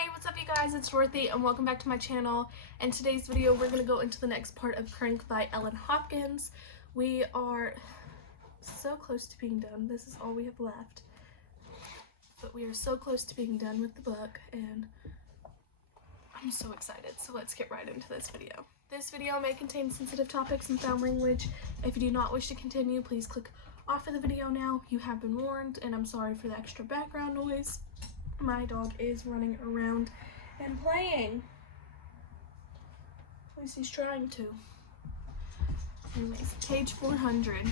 Hey, what's up you guys? It's Dorothy and welcome back to my channel. In today's video, we're going to go into the next part of Crank by Ellen Hopkins. We are so close to being done. This is all we have left. But we are so close to being done with the book and I'm so excited. So let's get right into this video. This video may contain sensitive topics and foul language. If you do not wish to continue, please click off of the video now. You have been warned, and I'm sorry for the extra background noise. My dog is running around and playing. At least he's trying to. Anyways, page 400.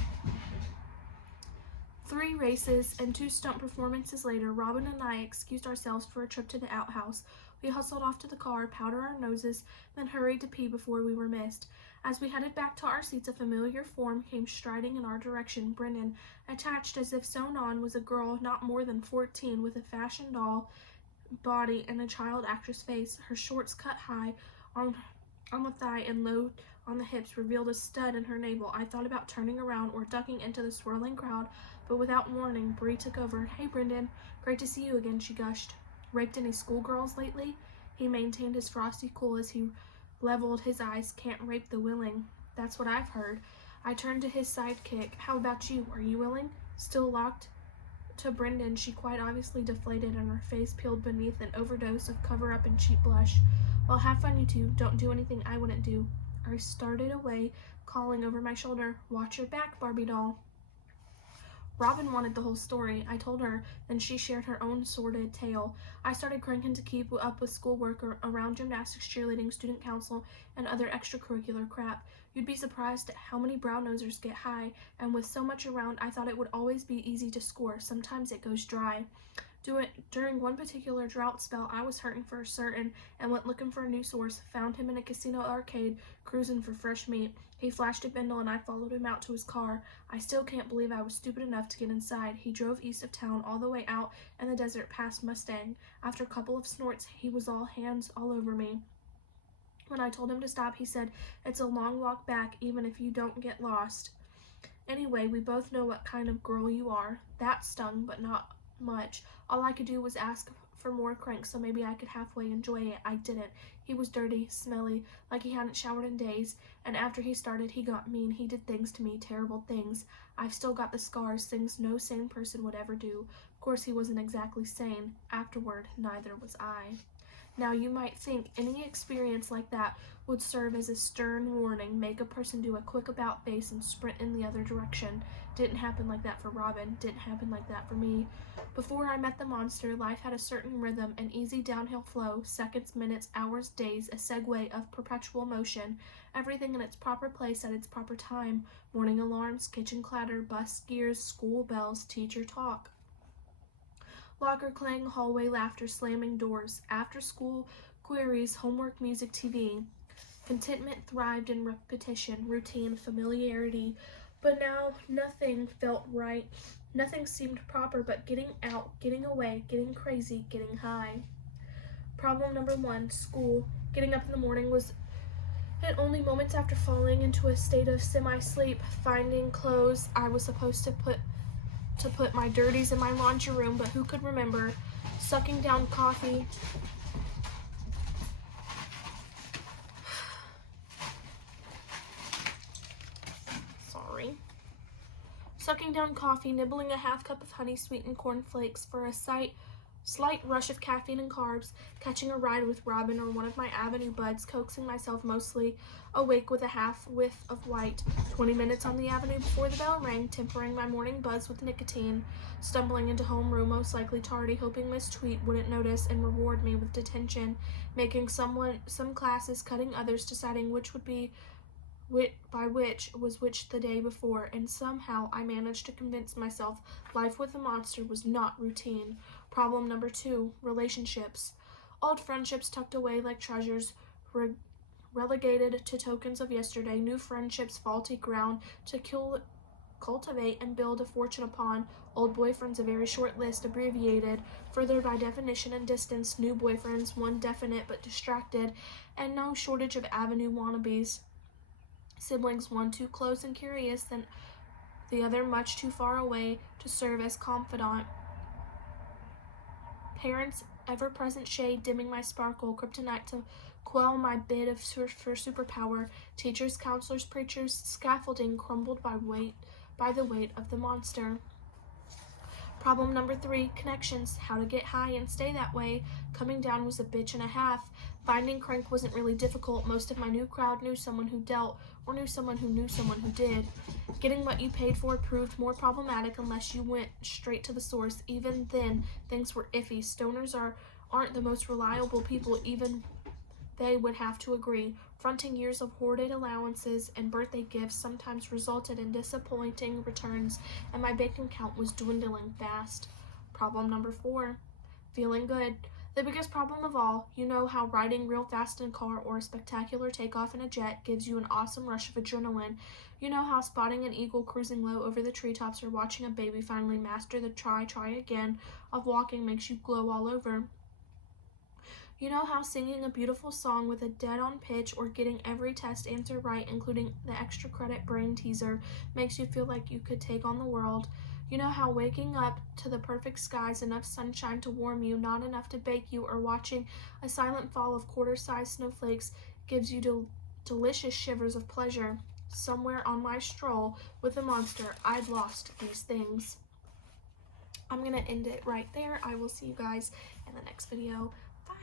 3 races and 2 stunt performances later, Robin and I excused ourselves for a trip to the outhouse. We hustled off to the car, powdered our noses, then hurried to pee before we were missed. As we headed back to our seats, a familiar form came striding in our direction. Brendan, attached as if sewn on, was a girl not more than 14 with a fashion doll body and a child actress face. Her shorts cut high on the thigh and low on the hips revealed a stud in her navel. I thought about turning around or ducking into the swirling crowd, but without warning, Bree took over. "Hey, Brendan, great to see you again," she gushed. "Raped any schoolgirls lately?" He maintained his frosty cool as he leveled his eyes. "Can't rape the willing." "That's what I've heard." I turned to his sidekick. "How about you? Are you willing?" Still locked to Brendan, she quite obviously deflated and her face peeled beneath an overdose of cover-up and cheap blush. "Well, have fun, you two. Don't do anything I wouldn't do." I started away, calling over my shoulder, "Watch your back, Barbie doll." Robin wanted the whole story. I told her, then she shared her own sordid tale. I started cranking to keep up with schoolwork around gymnastics, cheerleading, student council, and other extracurricular crap. You'd be surprised at how many brown-nosers get high, and with so much around, I thought it would always be easy to score. Sometimes it goes dry. During one particular drought spell, I was hurting for certain and went looking for a new source. Found him in a casino arcade, cruising for fresh meat. He flashed a bindle and I followed him out to his car. I still can't believe I was stupid enough to get inside. He drove east of town all the way out in the desert past Mustang. After a couple of snorts, he was all hands all over me. When I told him to stop, he said, "It's a long walk back, even if you don't get lost. Anyway, we both know what kind of girl you are." That stung, but not much. All I could do was ask for more cranks so maybe I could halfway enjoy it. I didn't. He was dirty, smelly, like he hadn't showered in days, and after he started, he got mean. He did things to me, terrible things. I've still got the scars, things no sane person would ever do. Of course, he wasn't exactly sane. Afterward, neither was I. Now, you might think any experience like that would serve as a stern warning, make a person do a quick about face and sprint in the other direction. Didn't happen like that for Robin, didn't happen like that for me. Before I met the monster, life had a certain rhythm, an easy downhill flow, seconds, minutes, hours, days, a segue of perpetual motion, everything in its proper place at its proper time, morning alarms, kitchen clatter, bus gears, school bells, teacher talk. Locker clang, hallway laughter, slamming doors, after school queries, homework, music, TV. Contentment thrived in repetition, routine, familiarity, but now nothing felt right. Nothing seemed proper but getting out, getting away, getting crazy, getting high. Problem number 1, school. Getting up in the morning was and only moments after falling into a state of semi-sleep, finding clothes I was supposed to put my dirties in my laundry room, but who could remember? Sucking down coffee. Sucking down coffee, nibbling a half cup of honey-sweetened cornflakes for a slight rush of caffeine and carbs, catching a ride with Robin or one of my Avenue buds, coaxing myself mostly awake with a half whiff of white, 20 minutes on the avenue before the bell rang, tempering my morning buzz with nicotine, stumbling into homeroom, most likely tardy, hoping Miss Tweet wouldn't notice and reward me with detention, making some classes, cutting others, deciding which would be by which was which the day before, and somehow I managed to convince myself life with a monster was not routine. Problem number 2, relationships. Old friendships tucked away like treasures, relegated to tokens of yesterday, new friendships faulty ground to cultivate and build a fortune upon, old boyfriends a very short list, abbreviated further by definition and distance, new boyfriends, one definite but distracted, and no shortage of Avenue wannabes. Siblings, one too close and curious, and the other much too far away to serve as confidant. Parents ever-present shade dimming my sparkle, kryptonite to quell my bid of for superpower, teachers, counselors, preachers, scaffolding crumbled by the weight of the monster. Problem number 3, connections. How to get high and stay that way. Coming down was a bitch and a half. Finding crank wasn't really difficult. Most of my new crowd knew someone who dealt, or knew someone who knew someone who did. Getting what you paid for proved more problematic unless you went straight to the source. Even then, things were iffy. Stoners aren't the most reliable people, even they would have to agree. Fronting years of hoarded allowances and birthday gifts sometimes resulted in disappointing returns, and my bank account was dwindling fast. Problem number 4, feeling good. The biggest problem of all, you know how riding real fast in a car or a spectacular takeoff in a jet gives you an awesome rush of adrenaline. You know how spotting an eagle cruising low over the treetops or watching a baby finally master the try again of walking makes you glow all over. You know how singing a beautiful song with a dead-on pitch or getting every test answer right, including the extra credit brain teaser, makes you feel like you could take on the world. You know how waking up to the perfect skies, enough sunshine to warm you, not enough to bake you, or watching a silent fall of quarter-sized snowflakes gives you delicious shivers of pleasure. Somewhere on my stroll with the monster, I'd lost these things. I'm going to end it right there. I will see you guys in the next video. Bye.